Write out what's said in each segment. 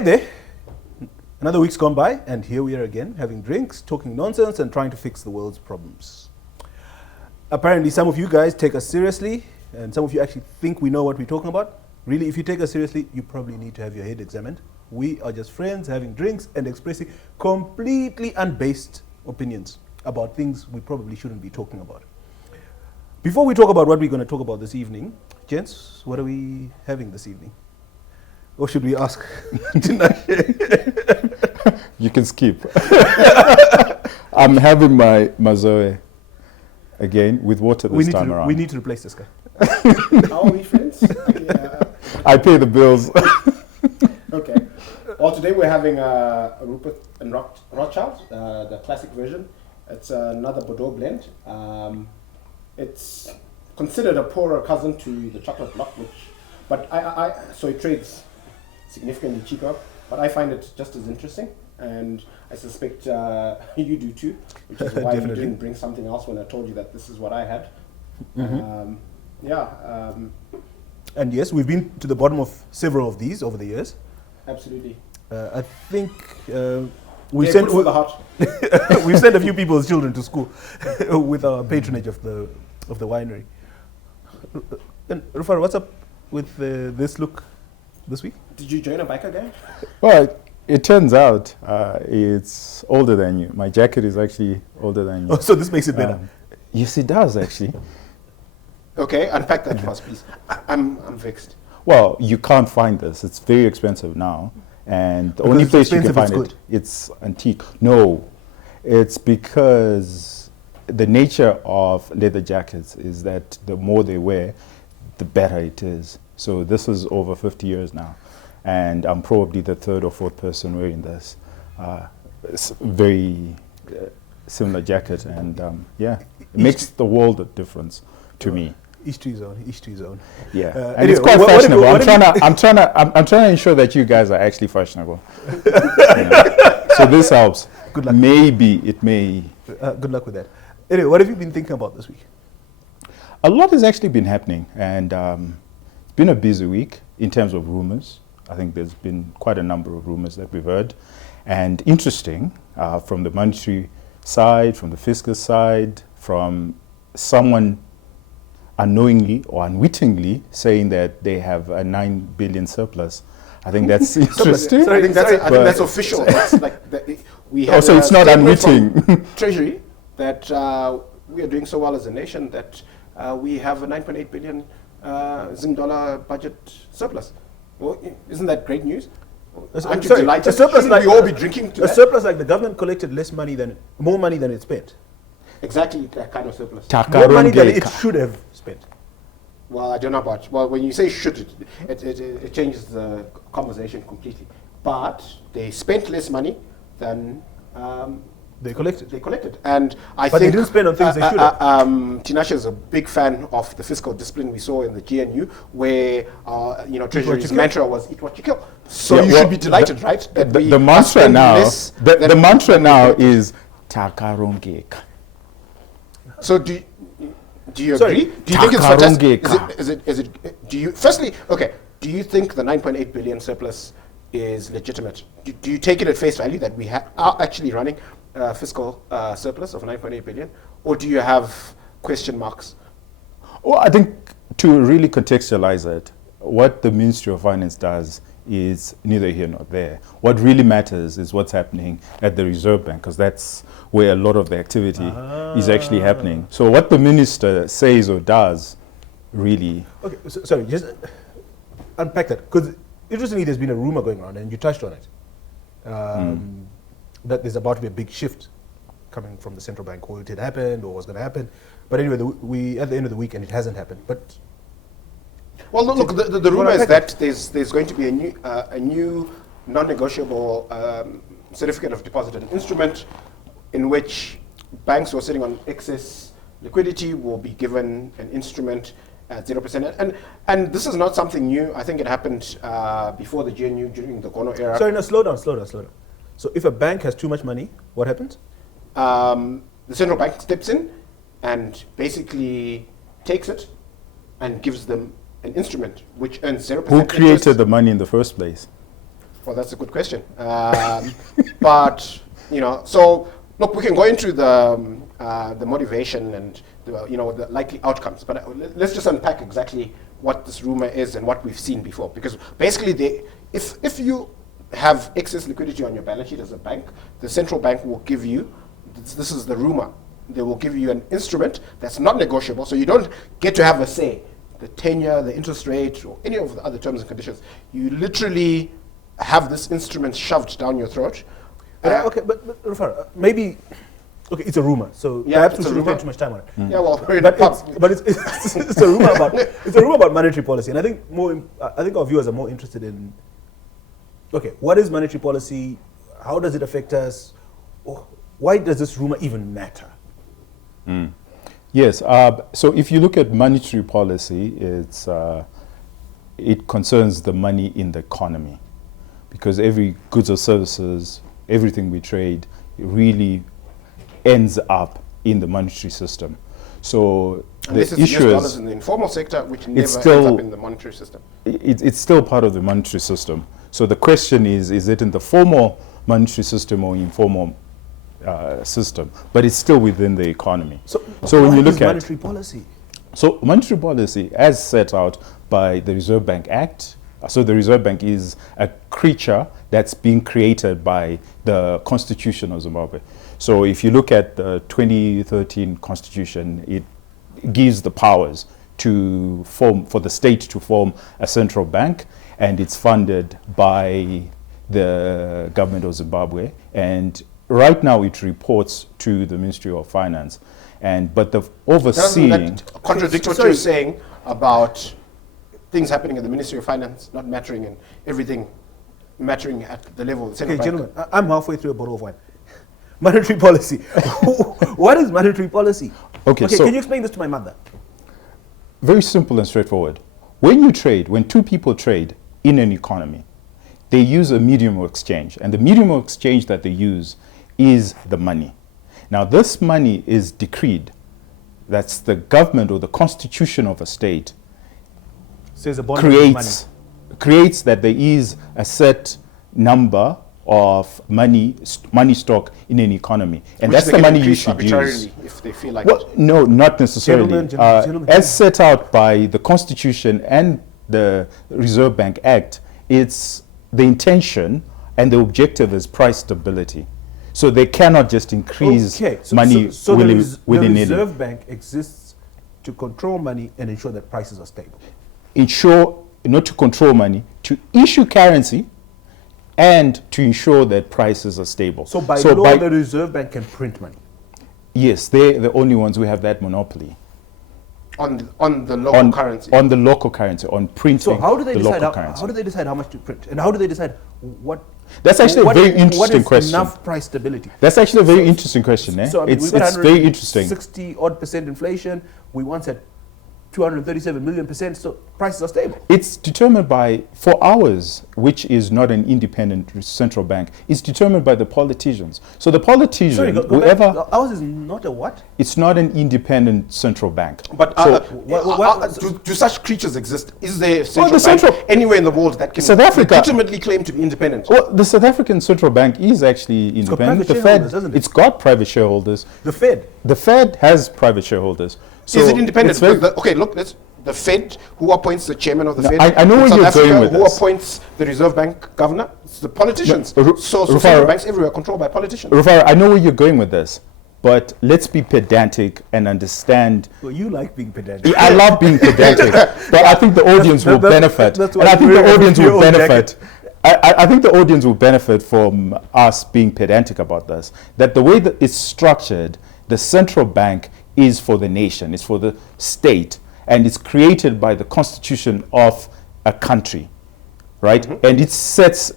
Right there. Another week's gone by, and here we are again, having drinks, talking nonsense, and trying to fix the world's problems. Apparently, some of you guys take us seriously, and some of you actually think we know what we're talking about. Really, if you take us seriously, you probably need to have your head examined. We are just friends having drinks and expressing completely unbased opinions about things we probably shouldn't be talking about. Before we talk about what we're going to talk about this evening, gents, what are we having this evening? Or should we ask Tinashe? You can skip. I'm having my mazoe again with water this time around. We need to replace this guy. How are we friends? I pay the bills. Okay. Well, today we're having a Rupert and Rothschild, the classic version. It's another Bordeaux blend. It's considered a poorer cousin to the chocolate block, so it trades significantly cheaper, but I find it just as interesting, and I suspect you do too, which is why you didn't bring something else when I told you that this is what I had. And yes, we've been to the bottom of several of these over the years. Absolutely. I think we've sent for the heart. We've sent a few people's children to school with our patronage of the winery. And Rufaro, what's up with this look this week? Did you join a biker gang? Well, it turns out it's older than you. My jacket is actually older than you. Oh, so this makes it better. Yes, it does actually. Okay, unpack that for us, please. I'm vexed. Well, you can't find this. It's very expensive now. And the only place you can find it's antique. No, it's because the nature of leather jackets is that the more they wear, the better it is. So this is over 50 years now, and I'm probably the third or fourth person wearing this. It's very similar jacket, and it makes the world of difference to me. Each to his own. Each to his own. Yeah, and it's quite fashionable. I'm trying to ensure that you guys are actually fashionable. So this helps. Good luck. Maybe it may. Good luck with that. Anyway, what have you been thinking about this week? A lot has actually been happening, and it's been a busy week in terms of rumors. I think there's been quite a number of rumors that we've heard, and interesting from the monetary side, from the fiscal side, from someone unknowingly or unwittingly saying that they have a 9 billion surplus. I think that's interesting. I think that's official. It's like we have so it's not unwitting. Treasury that we are doing so well as a nation that we have a 9.8 billion Zim dollar budget surplus. Well, isn't that great news? Aren't you delighted? A surplus Shouldn't we all be drinking to a that? surplus like the government collected more money than it spent. Exactly that kind of surplus. More money than it should have spent. Well, I don't know about. Well, when you say should, it changes the conversation completely. But they spent less money than they collected. And but they didn't spend on things they should have. Tinashe is a big fan of the fiscal discipline we saw in the GNU, where Treasury's mantra was "eat what you kill." So you should be delighted, right? That the mantra now. The mantra now is "Takarongeka." So do you agree? Do you think it's fantastic? Firstly, do you think the 9.8 billion surplus is legitimate? Do you take it at face value that we are actually running a fiscal surplus of 9.8 billion? Or do you have question marks? Well, I think to really contextualize it, what the Ministry of Finance does is neither here nor there. What really matters is what's happening at the Reserve Bank, because that's where a lot of the activity is actually happening. So what the minister says or does really... Okay, sorry, just unpack that. Because interestingly, there's been a rumor going around, and you touched on it, that there's about to be a big shift coming from the central bank, or it had happened, or was going to happen. But anyway, we at the end of the week, and it hasn't happened. But well, look, the rumor is that there's going to be a new non-negotiable certificate of deposit and instrument, in which banks who are sitting on excess liquidity will be given an instrument at 0%. And this is not something new. I think it happened before the GNU during the Gono era. Sorry, no, slow down. So if a bank has too much money, what happens? The central bank steps in and basically takes it and gives them an instrument which earns 0% Who created the money in the first place? Well, that's a good question. But, so look, we can go into the motivation and the likely outcomes. But let's just unpack exactly what this rumor is and what we've seen before. Because basically, if you have excess liquidity on your balance sheet as a bank, the central bank will give you, this is the rumor, they will give you an instrument that's not negotiable, so you don't get to have a say. The tenure, the interest rate, or any of the other terms and conditions. You literally have this instrument shoved down your throat. Okay, but Rufaro, maybe, okay, it's a rumor, so Yeah, perhaps it's we a shouldn't rumor. spend too much time on it. Yeah, well, But it's a rumor about monetary policy, and I think our viewers are more interested in, okay, what is monetary policy? How does it affect us? Why does this rumor even matter? Yes. So if you look at monetary policy, it concerns the money in the economy, because every goods or services, everything we trade, really ends up in the monetary system. So and the this is issue US dollars in the informal sector, which never ends up in the monetary system. It's still part of the monetary system. So the question is it in the formal monetary system or informal system? But it's still within the economy. So when you look at monetary policy, so monetary policy, as set out by the Reserve Bank Act, so the Reserve Bank is a creature that's being created by the Constitution of Zimbabwe. So if you look at the 2013 Constitution, it gives the powers to form, for the state to form a central bank, and it's funded by the government of Zimbabwe. And right now it reports to the Ministry of Finance. But the overseeing... Doesn't that contradict what you're saying about things happening in the Ministry of Finance not mattering and everything mattering at the level of the central bank? Gentlemen, I'm halfway through a bottle of wine. Monetary policy. What is monetary policy? Okay, so can you explain this to my mother? Very simple and straightforward. When two people trade in an economy, they use a medium of exchange. And the medium of exchange that they use is the money. Now, this money is decreed. That's the government or the constitution of a state Says a bond creates that there is a set number of money stock in an economy, and Which that's the money you should arbitrarily use. if they feel like Well, it. no, not necessarily. Gentlemen. As set out by the Constitution and the Reserve Bank Act, it's the intention and the objective is price stability. So they cannot just increase money the willy-nilly. Reserve Bank exists to control money and ensure that prices are stable. Ensure not to control money, to issue currency, and to ensure that prices are stable. So by law, the Reserve Bank can print money. Yes, they're the only ones who have that monopoly. On the local currency. On the local currency, on printing. So how do they decide currency. how do they decide how much to print, and how do they decide what? That's actually a very interesting what is question. Enough price stability. That's actually a very interesting question. So I mean, it's very interesting. 60% inflation. We once had 237 million%. So prices are stable. It's determined by, for ours, which is not an independent central bank, it's determined by the politicians. So the politician, Sorry, whoever, ours is not a what? it's not an independent central bank. But do such creatures exist? Is there a central bank anywhere in the world that can South Africa legitimately claim to be independent? Well, the South African central bank is actually independent. The Fed, it's got private shareholders. The Fed has private shareholders. So is it independent? Okay, look, the Fed, who appoints the chairman of the Fed? I know where you're going with Who this. appoints the Reserve Bank governor? It's the politicians. No, so central banks everywhere are controlled by politicians. Rufaro, I know where you're going with this, but let's be pedantic and understand. Well, you like being pedantic. I love being pedantic, but I think the audience will benefit. And I think the audience will benefit. I think the audience will benefit from us being pedantic about this. That the way that it's structured, the central bank is for the nation, it's for the state, and it's created by the constitution of a country, right? Mm-hmm. And it sets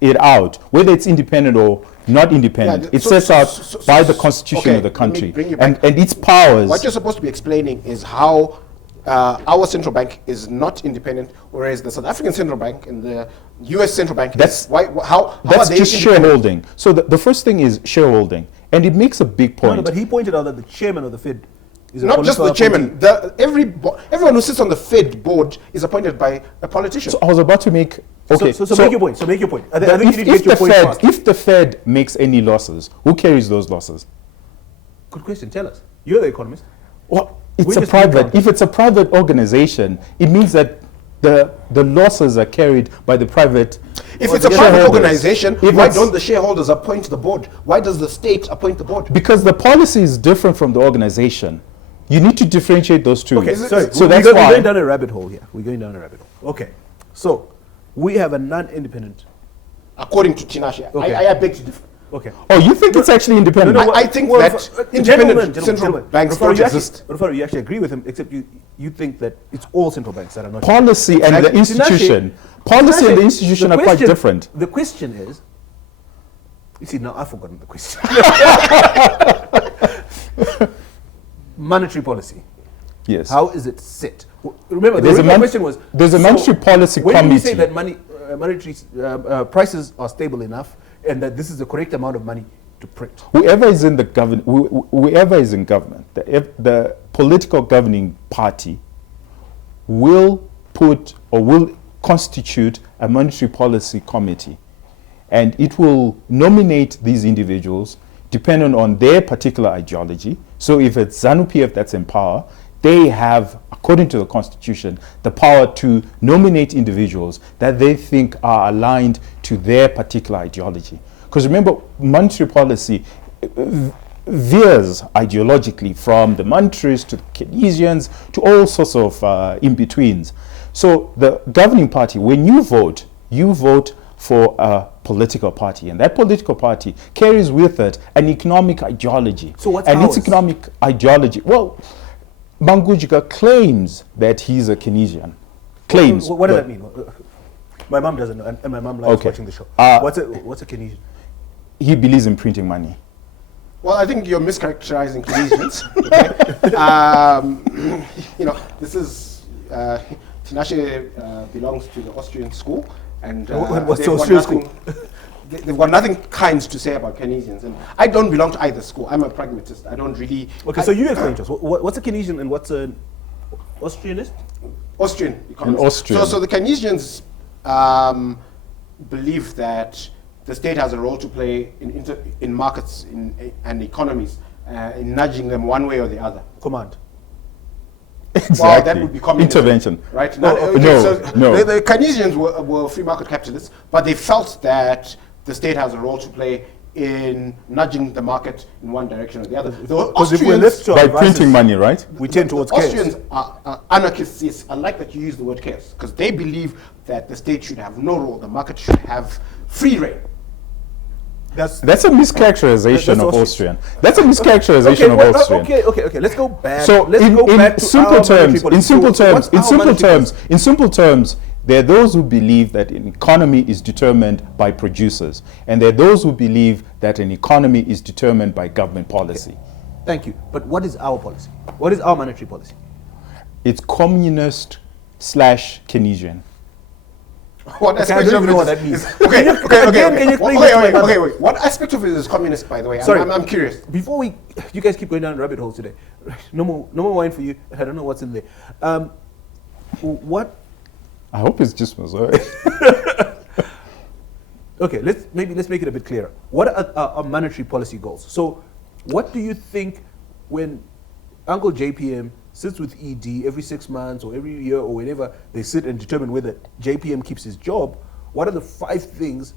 it out, whether it's independent or not independent. It sets out by the constitution of the country and its powers. What you're supposed to be explaining is how our central bank is not independent, whereas the South African central bank and the U.S. central bank that's just shareholding. So the first thing is shareholding, and it makes a big point. No, but he pointed out that the chairman of the Fed Is it Not just the political chairman. Everyone who sits on the Fed board is appointed by a politician. So I was about to make. Okay, So make your point. So make your point. I think you need to if get your the point Fed, fast. if the Fed makes any losses, who carries those losses? Good question. Tell us. You're the economist. Well, We it's a just private. need If it's a private organization, it means that the losses are carried by the private. If Well, it's a the private shareholders. organization, If why it's- don't the shareholders appoint the board? Why does the state appoint the board? Because the policy is different from the organization. You need to differentiate those two. Okay, sorry. So we're that's going, why. we're going down a rabbit hole here. We're going down a rabbit hole. Okay. So we have a non-independent. According to Tinashe, Okay. I beg to differ. Okay. Oh, you think it's actually independent? I think well, that independent central banks don't exist. You actually agree with him, except you think that it's all central banks that are not. Policy and the institution. Policy and the institution are quite different. The question is, you see, now I've forgotten the question. Monetary policy. Yes. How is it set? Remember, the There's a original question was, there's a monetary policy when you say committee. that monetary prices are stable enough and that this is the correct amount of money to print. Whoever is in the government, whoever is in government, the political governing party will put or will constitute a monetary policy committee, and it will nominate these individuals depending on their particular ideology. So if it's ZANU-PF that's in power, they have, according to the constitution, the power to nominate individuals that they think are aligned to their particular ideology. Because remember, monetary policy veers ideologically from the monetaries to the Keynesians to all sorts of in-betweens. So the governing party, when you vote for a political party, and that political party carries with it an economic ideology. So what's and ours? its economic ideology, well, Mangujika claims that he's a Keynesian. Claims. What does but- that mean? My mom doesn't know, and my mom likes Okay. watching the show. Uh, What's a Keynesian? He believes in printing money. Well, I think you're mischaracterizing Keynesians. This is Tinashe belongs to the Austrian school, and What's they've the got Austrian nothing- They've got nothing kind to say about Keynesians, and I don't belong to either school. I'm a pragmatist. I don't really. Okay, so you explain to us. What's a Keynesian and what's an Austrianist? Austrian economists. An Austrian. So the Keynesians believe that the state has a role to play in markets and economies, in nudging them one way or the other. Command. Well, that would be communism. Intervention. Right? No. The Keynesians were free market capitalists, but they felt that the state has a role to play in nudging the market in one direction or the other. The Because if we're left to our By devices, printing money, right? we tend towards chaos. Austrians are anarchists. Yes, I like that you use the word chaos, because they believe that the state should have no role. The market should have free reign. That's That's a mischaracterization of Austrian. Austrian. That's a mischaracterization of Austrian. Okay. Let's go back. So let's in, go in back to simple our monetary terms, policy. in simple So terms, what's in our simple monetary terms, policy? in simple terms, there are those who believe that an economy is determined by producers, and there are those who believe that an economy is determined by government policy. Thank you. But what is our policy? What is our monetary policy? It's communist / Keynesian. What Okay, I aspect don't of even it know what is- that means. is- Okay, Again, can you explain this to my mother? wait. What aspect of it is communist, by the way? Sorry. I'm curious. Before you guys keep going down rabbit holes today. No more wine for you. I don't know what's in there. What? I hope it's just Missouri. Okay, let's make it a bit clearer. What are our monetary policy goals? So, what do you think when Uncle JPM sits with ED every 6 months or every year or whenever they sit and determine whether JPM keeps his job? What are the 5 things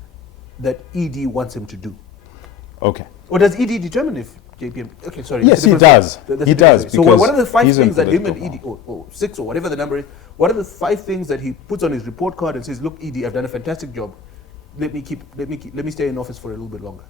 that ED wants him to do? Okay. Or does ED determine if JPM? Okay, sorry. Yes, that's a he different does. story. That's He a different does, story. So, what are the because 5 he's in things that him and political ED, or 6 or whatever the number is, what are the 5 things that he puts on his report card and says, "Look, ED, I've done a fantastic job. Let me stay in office for a little bit longer."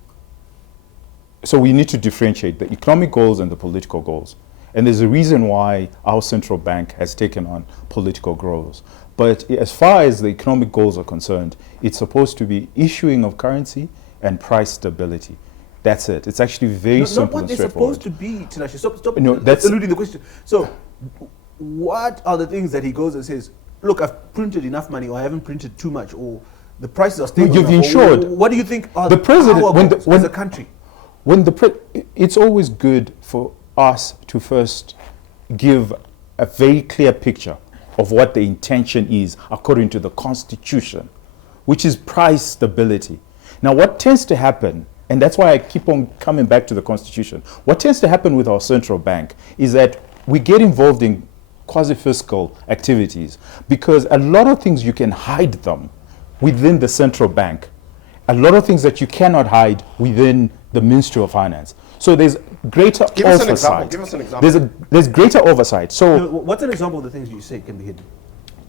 So we need to differentiate the economic goals and the political goals. And there's a reason why our central bank has taken on political goals. But as far as the economic goals are concerned, it's supposed to be issuing of currency and price stability. That's it. It's actually very Not simple what and they're straightforward. supposed to be, Tinashe. Stop No, that's- eluding the question. So, what are the things that he goes and says, "Look, I've printed enough money, or I haven't printed too much, or the prices are stable You've enough," or ensured. what do you think are The president- our when the- goals when- as a country? It's always good for us to first give a very clear picture of what the intention is according to the Constitution, which is price stability. Now, what tends to happen, and that's why I keep on coming back to the Constitution, what tends to happen with our central bank is that we get involved in quasi-fiscal activities because a lot of things you can hide them within the central bank. A lot of things that you cannot hide within the Ministry of Finance. So there's greater oversight. Give us an example. There's greater oversight. So what's an example of the things you say can be hidden?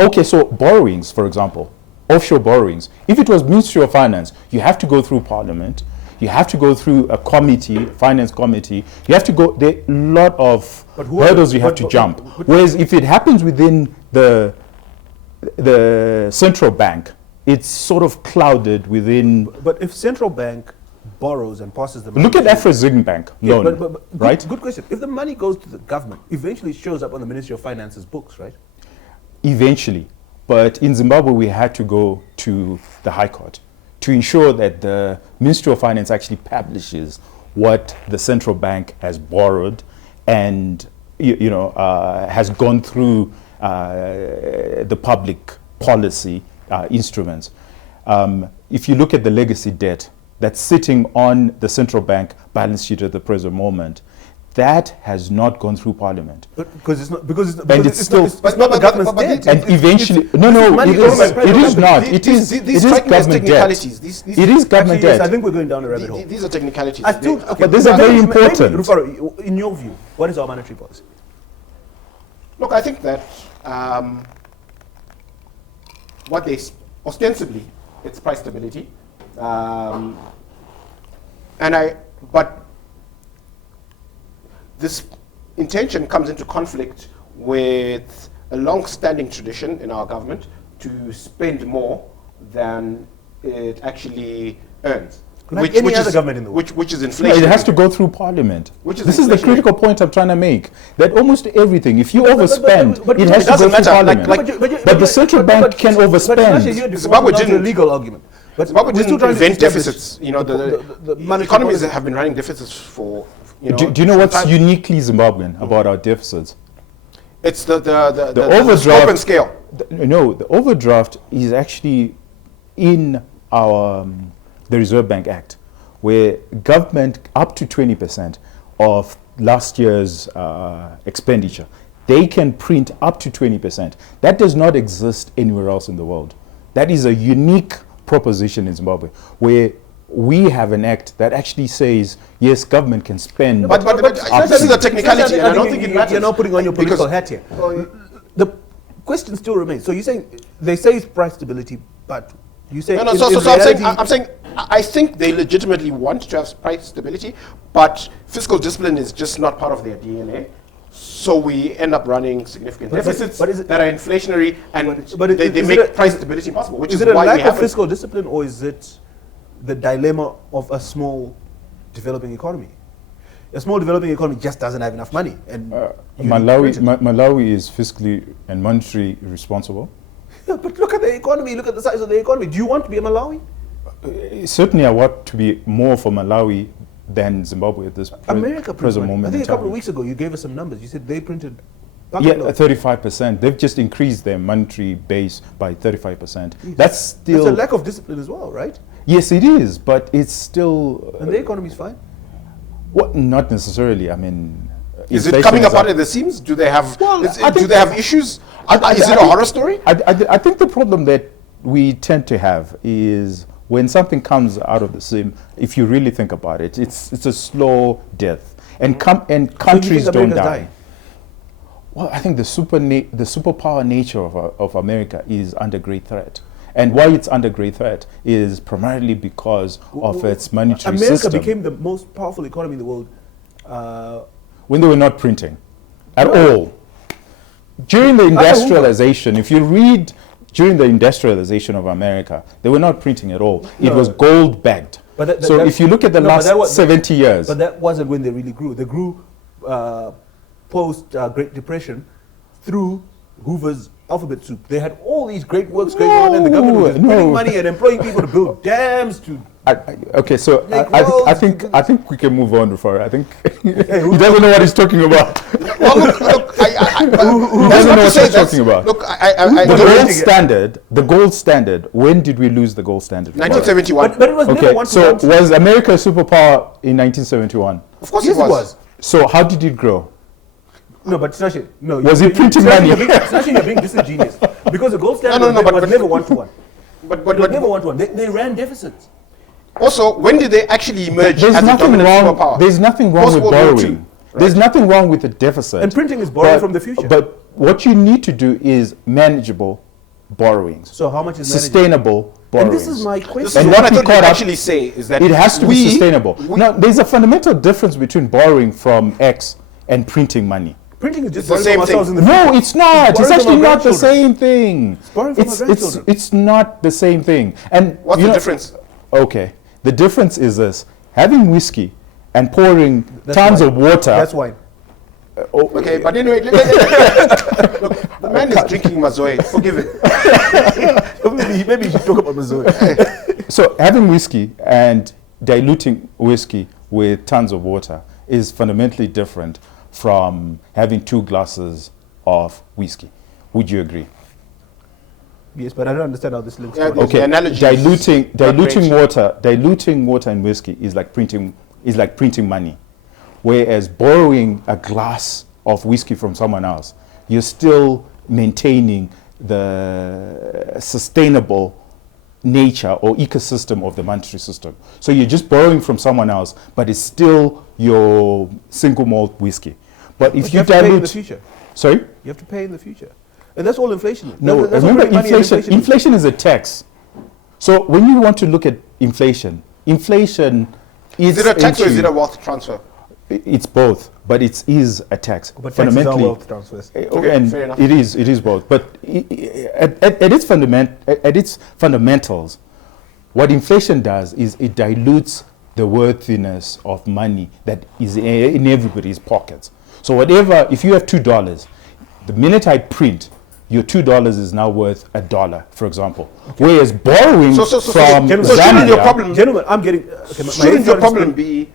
okay, so borrowings, for example, offshore borrowings. If it was Ministry of Finance, you have to go through Parliament. You have to go through a committee, finance committee. You have to go, there are a lot of hurdles you have to jump. Whereas if it happens within the central bank, it's sort of clouded within. But if central bank borrows and passes the money. Look at Afreximbank loan, right? Good question. If the money goes to the government, eventually it shows up on the Ministry of Finance's books, right? Eventually. But in Zimbabwe, we had to go to the High Court to ensure that the Ministry of Finance actually publishes what the central bank has borrowed and has gone through the public policy instruments. If you look at the legacy debt that's sitting on the central bank balance sheet at the present moment, that has not gone through Parliament. But because it's not because and it's still it's not the government's debt. And eventually, it is not. It is government debt. It is government debt. I think we're going down a rabbit hole. These are technicalities. But these are very important. Rufaro, in your view, what is our monetary policy? Look, I think that what they ostensibly it's price stability, but this intention comes into conflict with a long-standing tradition in our government to spend more than it actually earns. Like any other government in the world. Which is inflation. No, it has to go through Parliament. This is the critical point I'm trying to make. That almost everything, if you overspend, it has to go through Parliament. But the central bank can overspend. Zimbabwe didn't. A legal argument. But Zimbabwe didn't invent deficits. You know, the economies have been running deficits for. Do you know what's uniquely Zimbabwean about our deficits? It's the overdraft. Scope and scale. The overdraft is actually in our the Reserve Bank Act, where government up to 20% of last year's expenditure, they can print up to 20%. That does not exist anywhere else in the world. That is a unique proposition in Zimbabwe, where we have an act that actually says, yes, government can spend. But this is a technicality, and I don't think it matters. You're not putting on your political hat here. The question still remains. So you're saying, they say it's price stability, but you say... No, I'm saying, I think they legitimately want to have price stability, but fiscal discipline is just not part of their DNA. So we end up running significant deficits that are inflationary, and they make price stability impossible, which is it a why lack we have of fiscal discipline, or is it the dilemma of a small developing economy? A small developing economy just doesn't have enough money. And Malawi is fiscally and monetary responsible. Yeah, but look at the economy, look at the size of the economy. Do you want to be a Malawi? Certainly I want to be more for Malawi than Zimbabwe at this present moment. I think a couple of weeks ago you gave us some numbers. You said they printed... Yeah, 35%. They've just increased their monetary base by 35%. That's still... It's a lack of discipline as well, right? Yes, it is, but it's still... And the economy is fine? Well, not necessarily. I mean... Is it coming apart at the seams? Do they have, do they have issues? Is it a horror story? I think the problem that we tend to have is when something comes out of the seam, if you really think about it, it's a slow death. And countries don't die. Well, I think the superpower nature of America is under great threat. And why it's under great threat is primarily because of its monetary system. America became the most powerful economy in the world when they were not printing at all. During the industrialization, if you read during the industrialization of America, they were not printing at all. It was gold backed. So if you look at the last 70 years. But that wasn't when they really grew. They grew post Great Depression through Hoover's alphabet soup. They had all these great works going on, and the government was printing money and employing people to build dams, to Okay, so Like I roads, think we can move on, Rufaro. I think he doesn't know what he's talking about. Well, look, He doesn't know what he's talking about. Look, The gold standard. When did we lose the gold standard? 1971. But it was never Okay, one to so one. was America a superpower in 1971? Of course Yes, it was. So how did it grow? No, but Sinashi, no. Was it printing money? Sinashi, you're being disingenuous. Because the gold standard No, was but never one to one. But It was never one to one. They ran deficits. also, when did they actually emerge There's as a nothing dominant wrong. superpower? There's nothing wrong with Post-World War borrowing. II, There's nothing wrong with the deficit. And printing is borrowing from the future. But what you need to do is manageable borrowings, So how much is manageable? sustainable And borrowings. this is my This question. is And what not I be thought caught you'd up- actually say is that It has to be sustainable. we- Now, there's a fundamental difference between borrowing from X and printing money. Printing is just the borrowing same from ourselves thing. in the future. No, it's not. It's borrowing from actually our not the grandchildren. same thing. borrowing from our grandchildren. It's not the same thing. And What's you the know- difference? Okay, the difference is this: having whiskey and pouring That's tons wine. of water. That's wine. Okay, but anyway, look, the man is drinking Mazoe. Forgive him. Maybe you should talk about Missouri. So having whiskey and diluting whiskey with tons of water is fundamentally different from having 2 glasses of whiskey. Would you agree? Yes, but I don't understand how this links. Yeah, to the- Okay, analogy diluting is not diluting water in whiskey is like printing money, whereas borrowing a glass of whiskey from someone else, you're still maintaining the sustainable nature or ecosystem of the monetary system. So you're just borrowing from someone else, but it's still your single malt whiskey. But if But you have to pay in the dilute, future. sorry, You have to pay in the future, and that's all inflation. is. no, That's all remember printing money and inflation. is. Inflation is a tax. So when you want to look at inflation, inflation Is it a tax or is it a entry- wealth transfer? It's both, but it is a tax. But taxes are wealth transfers. Okay, And fair enough. it is both. But at its fundamentals, what inflation does is it dilutes the worthiness of money that is in everybody's pockets. So whatever, if you have $2, the minute I print, your $2 is now worth $1, for example. Whereas borrowing So from gentlemen, so shouldn't your Zambia, problem Gentlemen, I'm getting. Okay, my shouldn't head's your starting to problem spin. be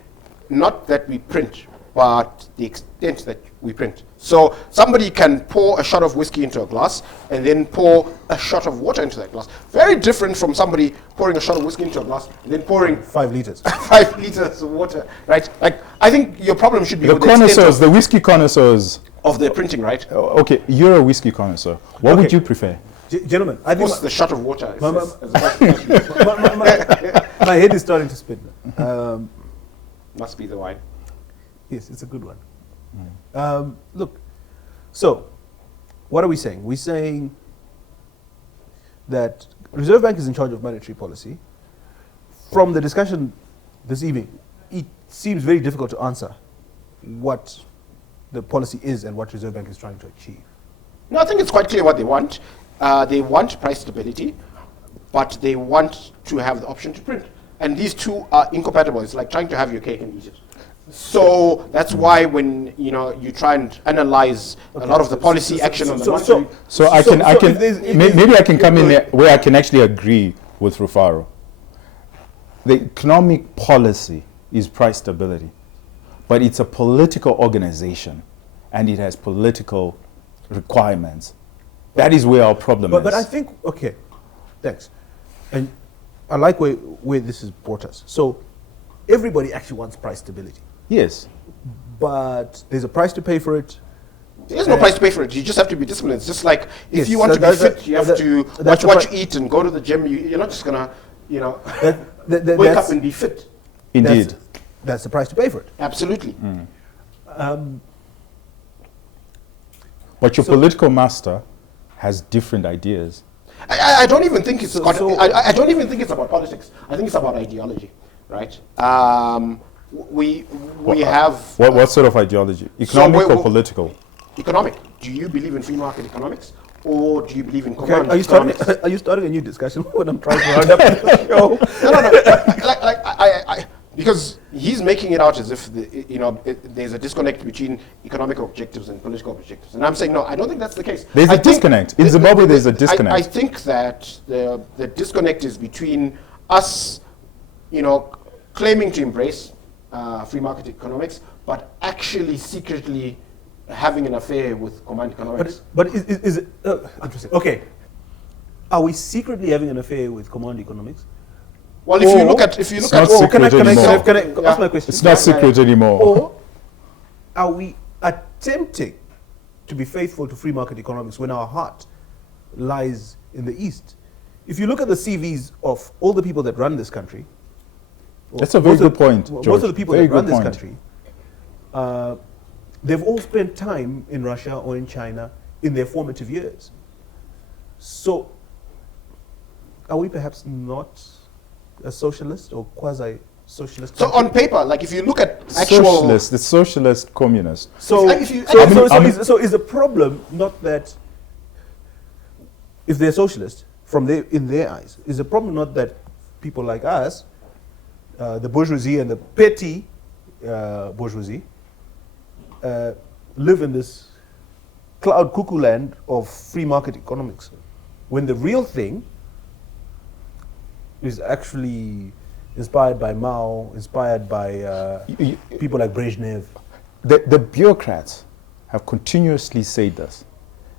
not that we print, but the extent that we print? So somebody can pour a shot of whiskey into a glass and then pour a shot of water into that glass. Very different from somebody pouring a shot of whiskey into a glass and then pouring 5 liters. 5 liters of water, right? Like, I think your problem should be the with the extent connoisseurs, the whiskey connoisseurs, of the printing, right? okay, you're a whiskey connoisseur. What would Okay. you prefer? Gentlemen, I Of think course, the shot of water. Ma- ma- is- my head is starting to spin. must be the wine. Yes, it's a good one. Look, so what are we saying? We're saying that Reserve Bank is in charge of monetary policy. From the discussion this evening, it seems very difficult to answer what the policy is and what Reserve Bank is trying to achieve. No, I think it's quite clear what they want. They want price stability, but they want to have the option to print. And these two are incompatible. It's like trying to have your cake and eat it. So that's why when you try and analyze a lot of the policy action on the monetary, So I can if there's- maybe I can come in there where I can actually agree with Rufaro. The economic policy is price stability, but it's a political organization, and it has political requirements. That is where our problem is. But I think, okay, thanks. And I like where this has brought us. So everybody actually wants price stability, yes, but there's a price to pay for it. there's no price to pay for it. You just have to be disciplined. It's just like if Yes, you want to be that's fit, you have to that's watch the what pri- you eat and go to the gym. You're not just gonna, That- wake that's- up and be fit. indeed. That's the price to pay for it. Absolutely. But your political master has different ideas. I don't even think it's. So- I don't even think it's about politics. I think it's about ideology, right? We have What sort of ideology? Economic or political? economic. Do you believe in free market economics, or do you believe in Okay, command are you starting? economics? Are you starting a new discussion when I'm trying to round up the show? No. Because he's making it out as if there's a disconnect between economic objectives and political objectives, and I'm saying no. I don't think that's the case. There's I a think disconnect. In Zimbabwe, there's a disconnect. I think that the disconnect is between us, claiming to embrace free market economics, but actually secretly having an affair with command economics. But is it interesting? Okay, are we secretly having an affair with command economics? Well, if you look at, can I ask my question? It's not secret anymore. Or are we attempting to be faithful to free market economics when our heart lies in the East? If you look at the CVs of all the people that run this country, that's a very good point, George. Most of the people that run this point. country, they've all spent time in Russia or in China in their formative years. So, are we perhaps not a socialist or quasi-socialist? So on paper, like if you look at actual socialist, the socialist communist. So, like so is the problem not that if they're socialist in their eyes, is the problem not that people like us, the bourgeoisie and the petty bourgeoisie, live in this cloud cuckoo land of free market economics, when the real thing is actually inspired by Mao, inspired by people like Brezhnev. The bureaucrats have continuously said this,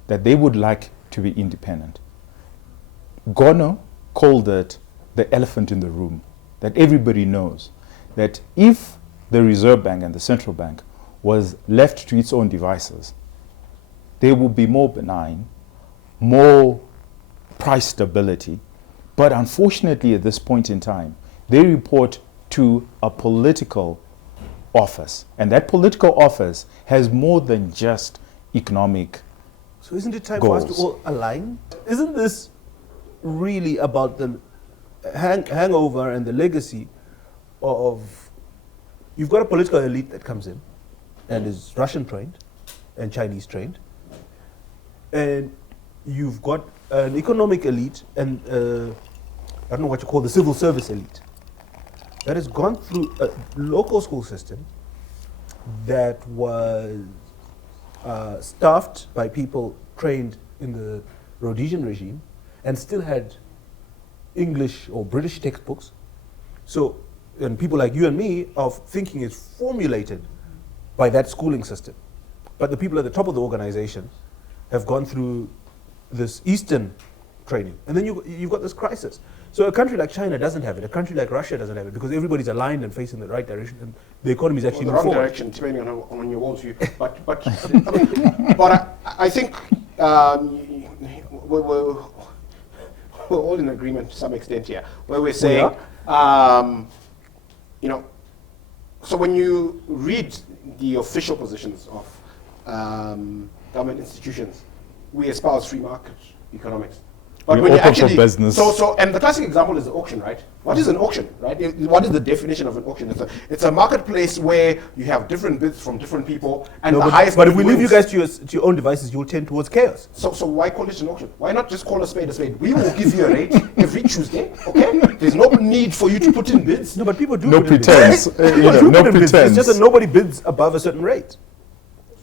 that they would like to be independent. Gono called it the elephant in the room, that everybody knows that if the Reserve Bank and the central bank was left to its own devices, they would be more benign, more price stability. But unfortunately, at this point in time, they report to a political office. And that political office has more than just economic So isn't it time goals. for us to all align? Isn't this really about the hangover and the legacy of, you've got a political elite that comes in and is Russian trained and Chinese trained, and you've got an economic elite and I don't know what you call the civil service elite that has gone through a local school system that was staffed by people trained in the Rhodesian regime and still had English or British textbooks. So, and people like you and me, of thinking is formulated by that schooling system. But the people at the top of the organization have gone through this Eastern training. And then you've got this crisis. So a country like China doesn't have it. A country like Russia doesn't have it because everybody's aligned and facing the right direction, and the economy is actually the wrong forward. direction, depending on your worldview. But I think we're all in agreement to some extent here, where we're saying, so when you read the official positions of government institutions, we espouse free market economics. But when you actually, business. And the classic example is the auction, right? What is an auction, right? What is the definition of an auction? It's a marketplace where you have different bids from different people, and But if we leave you guys to your own devices, you'll tend towards chaos. So why call it an auction? Why not just call a spade a spade? We will give you a rate every Tuesday, okay? There's no need for you to put in bids. No, but people do. No put in pretense. bids. People do No put in bids. pretense. It's just that nobody bids above a certain rate.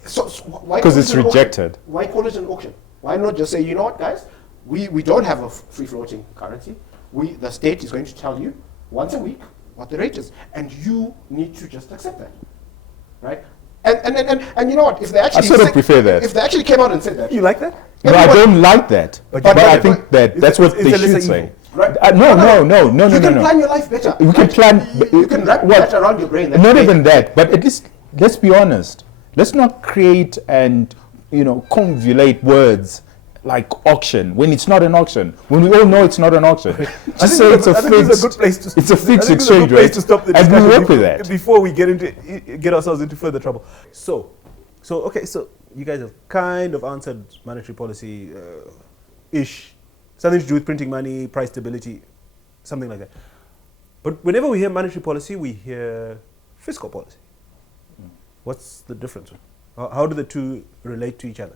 So why? Because call it's it an auction? rejected. Why call it an auction? Why not just say, you know what, guys? We don't have a free floating currency. The state is going to tell you once a week what the rate is, and you need to just accept that, right? And you know what? If they actually I sort of prefer that. If they actually came out and said that, You like that? No, I don't like that. But I think that that's what it's they a lesser should say. evil. right? No. You can plan your life better. We can plan. You can wrap that around your brain. Not even that, but at least let's be honest. Let's not create and convolute words like auction when it's not an auction. When we all know it's not an auction. Just say it's a fixed. It's a fixed exchange rate, and we work with that before we get ourselves into further trouble. So you guys have kind of answered monetary policy ish, something to do with printing money, price stability, something like that. But whenever we hear monetary policy, we hear fiscal policy. What's the difference? How do the two relate to each other?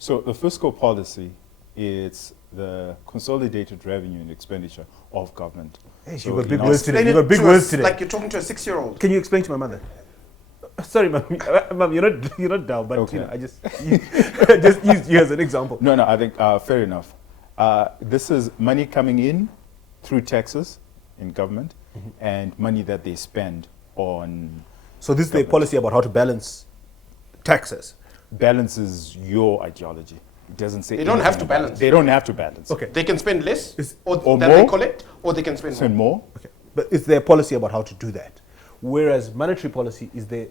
So the fiscal policy is the consolidated revenue and expenditure of government. Hey, So you've got in big our words today. You've got big words today. Like you're talking to a 6-year-old. Can you explain to my mother? Sorry, ma'am. Ma'am, you're not down, but Okay. I just just used you as an example. No, I think fair enough. This is money coming in through taxes in government, and money that they spend on So this is the policy about how to balance taxes. balances your ideology. It doesn't say They don't have anything to about balance. it. They don't have to balance. Okay. They can spend less Or than they more. collect, or they can spend Spend more. more Okay. But is there a policy about how to do that? Whereas monetary policy is the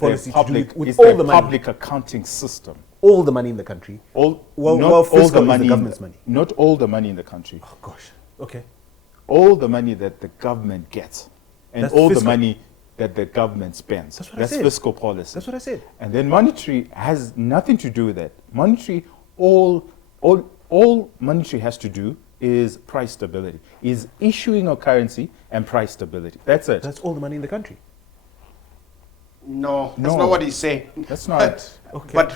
policy to do it with is all there the money, public accounting system. all the money in the country. All, Well, not well, all fiscal the is money the in government's money. Not all the money in the country. Oh gosh. Okay. All the money that the government gets and That's all the fiscal. money that the government spends. That's what I said. fiscal policy. That's what I said. And then monetary has nothing to do with that. Monetary, all monetary has to do is price stability, is issuing a currency and price stability. That's it. That's all the money in the country. No, that's No. not what he's saying. That's not. Okay. But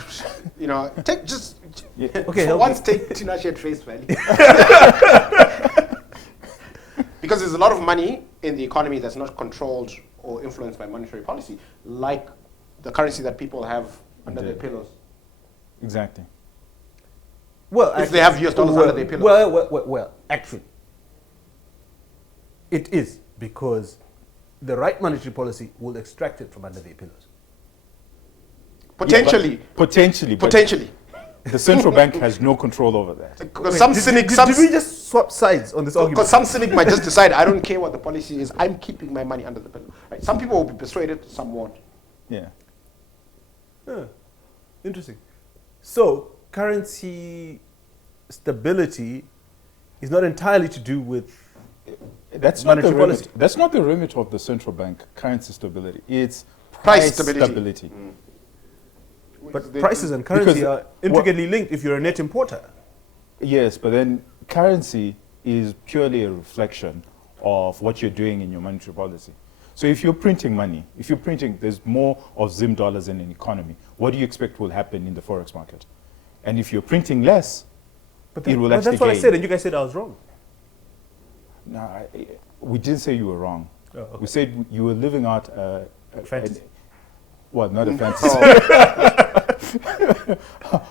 you know, take just Yeah. Okay, for help once me. take Tinashe at face value. Because there's a lot of money in the economy that's not controlled or influenced by monetary policy, like the currency that people have under their pillows. Exactly. Well, If they have US dollars under their pillow. Well, actually, it is because the right monetary policy will extract it from under their pillows. Potentially. Potentially. But Potentially. the central bank has no control over that. Because some cynic, Did we just swap sides on this argument? because some cynic might just decide, I don't care what the policy is, I'm keeping my money under the pillow. Right? Some people will be persuaded, some won't. Yeah. Huh. Interesting. So, currency stability is not entirely to do with That's not, the monetary remit, policy. that's not the remit of the central bank, currency stability. It's Price stability. But They- prices and currency because are intricately linked if you're a net importer. Yes, but then currency is purely a reflection of what you're doing in your monetary policy. So if you're printing money, there's more of Zim dollars in an economy, what do you expect will happen in the forex market? And if you're printing less, But it will but actually that's what I gain. said, and you guys said I was wrong. No, we didn't say you were wrong. Oh, okay. We said you were living out Fantasy. well, not a fantasy,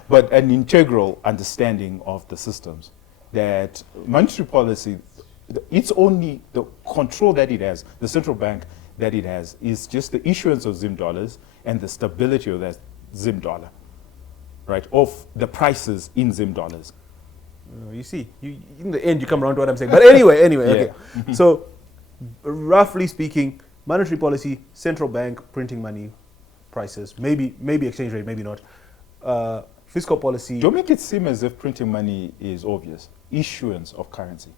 but an integral understanding of the systems. That monetary policy, it's only the control that it has, the central bank that it has, is just the issuance of Zim dollars and the stability of that Zim dollar, right? Of the prices in Zim dollars. You see, in the end, you come around to what I'm saying. But anyway, okay. So, roughly speaking, monetary policy, central bank printing money, prices, maybe exchange rate, maybe not. Fiscal policy. Don't make it seem as if printing money is obvious. Issuance of currency.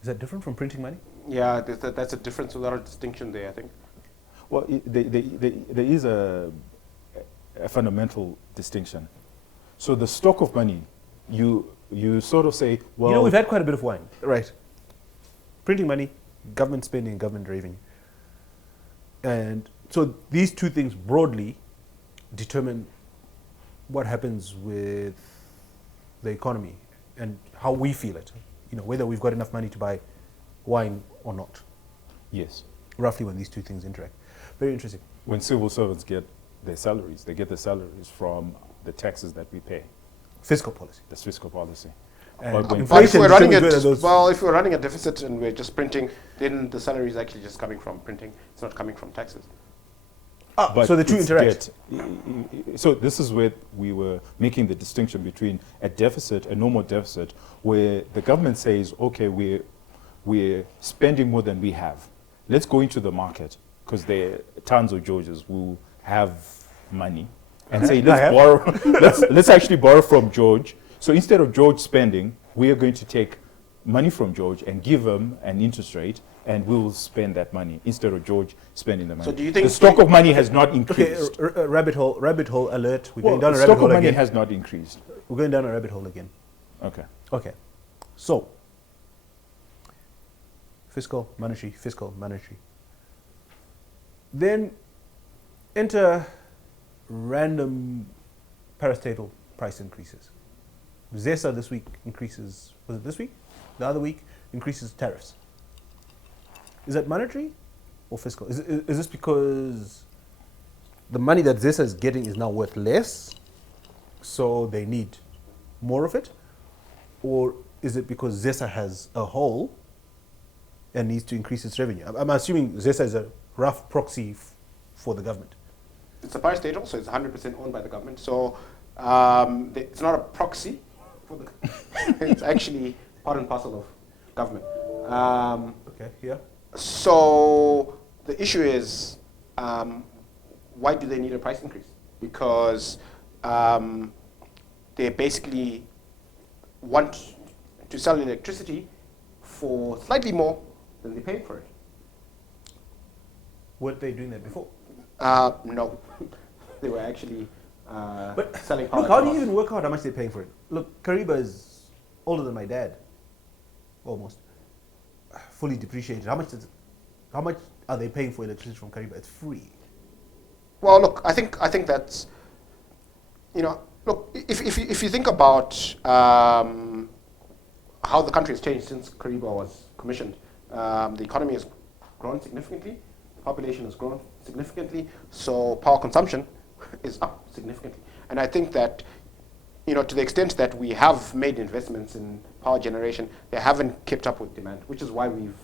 Is that different from printing money? Yeah, that's a difference without a distinction there, I think. Well, there is a fundamental distinction. So the stock of money, you sort of say, well, You know, we've had quite a bit of wine. Right. Printing money, government spending, government revenue. And so these two things broadly determine what happens with the economy and how we feel it. You know, whether we've got enough money to buy wine or not. yes, Roughly when these two things interact. Very interesting. when civil servants get their salaries, they get their salaries from the taxes that we pay. Fiscal policy. That's fiscal policy. And But when But if inflation we're running determines whether those- well, if we're running a deficit and we're just printing, then the salary is actually just coming from printing. It's not coming from taxes. But so the two it's interact. So this is where we were making the distinction between a deficit, a normal deficit, where the government says, okay, we're spending more than we have. Let's go into the market, because there are tons of Georges who have money, and say, let's borrow, let's actually borrow from George. So instead of George spending, we are going to take money from George and give him an interest rate, and we'll spend that money instead of George spending the money. So do you think the stock of money has not Okay, increased? rabbit hole alert. We're Well, going down the a rabbit stock hole of money again. has not increased. We're going down a rabbit hole again. Okay. Okay. So, fiscal, monetary. Then enter random parastatal price increases. ZESA this week increases, was it this week? The other week increases tariffs. Is that monetary or fiscal? Is this because the money that ZESA is getting is now worth less, so they need more of it? Or is it because ZESA has a hole and needs to increase its revenue. I'm assuming ZESA is a rough proxy for the government. It's a parastatal, so it's 100% owned by the government. So it's not a proxy for the it's actually part and parcel of government. Okay, yeah. So the issue is, why do they need a price increase? Because they basically want to sell electricity for slightly more than they paid for it. Weren't they doing that before? No, they were actually selling power. Look, how do you even work out how much they're paying for it? Look, Kariba is older than my dad, almost. Fully depreciated. How much are they paying for electricity from Kariba? It's free. Well, look, I think that's, look, if you think about how the country has changed since Kariba was commissioned, the economy has grown significantly, the population has grown significantly, so power consumption is up significantly. And I think that, to the extent that we have made investments in power generation, they haven't kept up with demand, which is why we've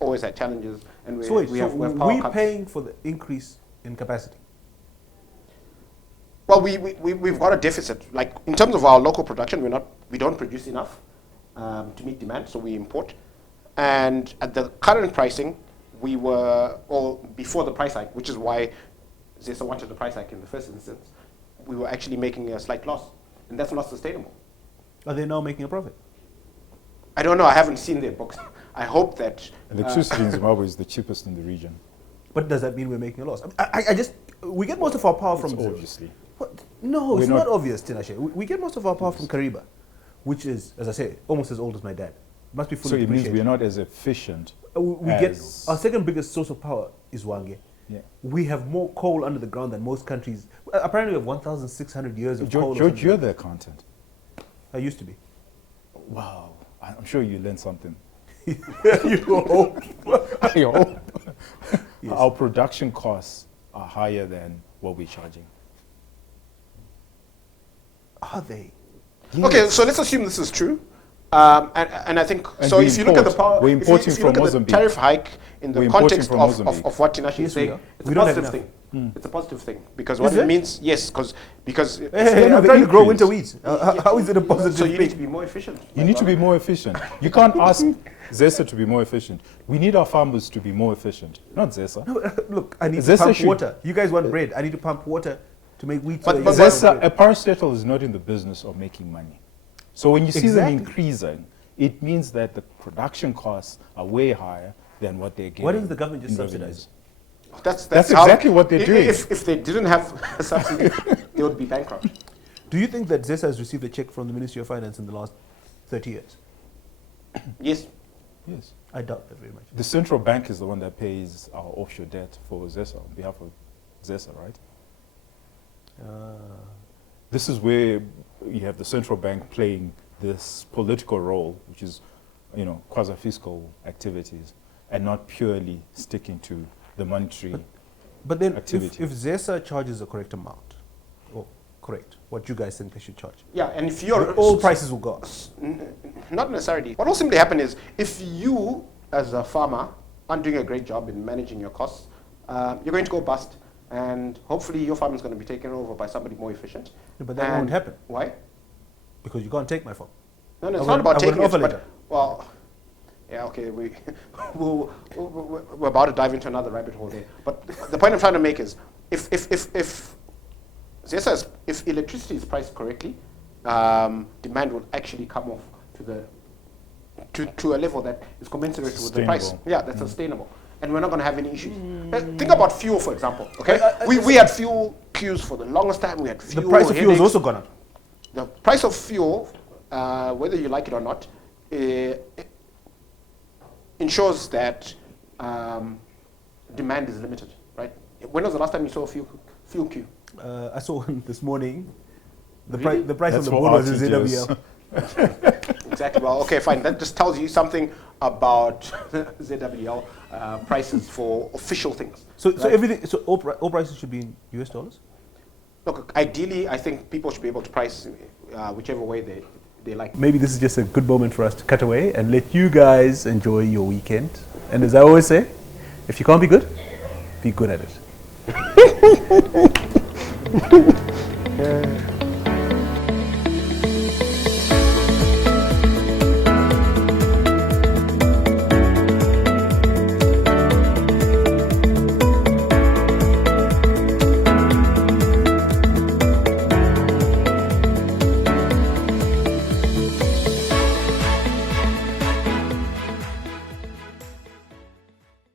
always had challenges. And we have power cuts. Paying for the increase in capacity? Well, we've got a deficit. Like, in terms of our local production, we don't produce enough to meet demand, so we import. And at the current pricing, we were, before the price hike, which is why ZESA wanted the price hike in the first instance, we were actually making a slight loss. And that's not sustainable. Are they now making a profit? I don't know. I haven't seen their books. I hope that... Electricity in Zimbabwe is the cheapest in the region. But does that mean we're making a loss? We get most of our power from... Obviously. What? No, it's not obvious, Tinashe. We get most of our power from Kariba, which is, as I say, almost as old as my dad. Must be fully depreciated. So it means we're not as efficient. Our second biggest source of power is Hwange. Yeah. We have more coal under the ground than most countries. Apparently we have 1,600 years of coal. George, you're the accountant. I used to be. Wow. I'm sure you learned something. You hope. I hope. Yes. Our production costs are higher than what we're charging. Are they? Yes. Okay, so let's assume this is true. And I think, so if you look at the power, we're importing from the tariff hike in the context of what Tinashe is saying, it's a positive thing. It's a positive thing. Because what it means, yes, because... I'm trying to grow winter wheat. How is it a positive thing? So you need to be more efficient. You need to be more efficient. You can't ask ZESA to be more efficient. We need our farmers to be more efficient, not ZESA. No, look, I need to pump water. You guys want bread. I need to pump water to make wheat. But ZESA, a parastatal is not in the business of making money. So when you see them increasing, it means that the production costs are way higher than what they're getting. Why doesn't the government just subsidize? That's exactly what they're doing. If they didn't have a subsidy, they would be bankrupt. Do you think that ZESA has received a check from the Ministry of Finance in the last 30 years? Yes. Yes. I doubt that very much. The central bank is the one that pays our offshore debt for ZESA on behalf of ZESA, right? This is where you have the central bank playing this political role, which is, quasi-fiscal activities, and not purely sticking to the monetary but then activity. If ZESA charges a correct amount, or correct, what you guys think they should charge? Yeah, and if all prices will go up. Not necessarily. What will simply happen is, if you, as a farmer, aren't doing a great job in managing your costs, you're going to go bust. And hopefully your farm is going to be taken over by somebody more efficient. Yeah, but that won't happen. Why? Because you can't take my farm. No, it's not about taking it. But, well, yeah, okay, we're about to dive into another rabbit hole there. But the point I'm trying to make is, if ZESA if electricity is priced correctly, demand will actually come off to a level that is commensurate with the price. Yeah, that's sustainable. And we're not going to have any issues. Think about fuel, for example. Okay, we had fuel queues for the longest time. We had fuel. The price of fuel has also gone up. The price of fuel, whether you like it or not, ensures that demand is limited. Right? When was the last time you saw a fuel queue? I saw one this morning. The Really? price of the board was in ZWL. Exactly. Well, okay, fine. That just tells you something about ZWL prices for official things. So everything. So all prices should be in US dollars. Look, ideally, I think people should be able to price whichever way they like. Maybe this is just a good moment for us to cut away and let you guys enjoy your weekend. And as I always say, if you can't be good at it.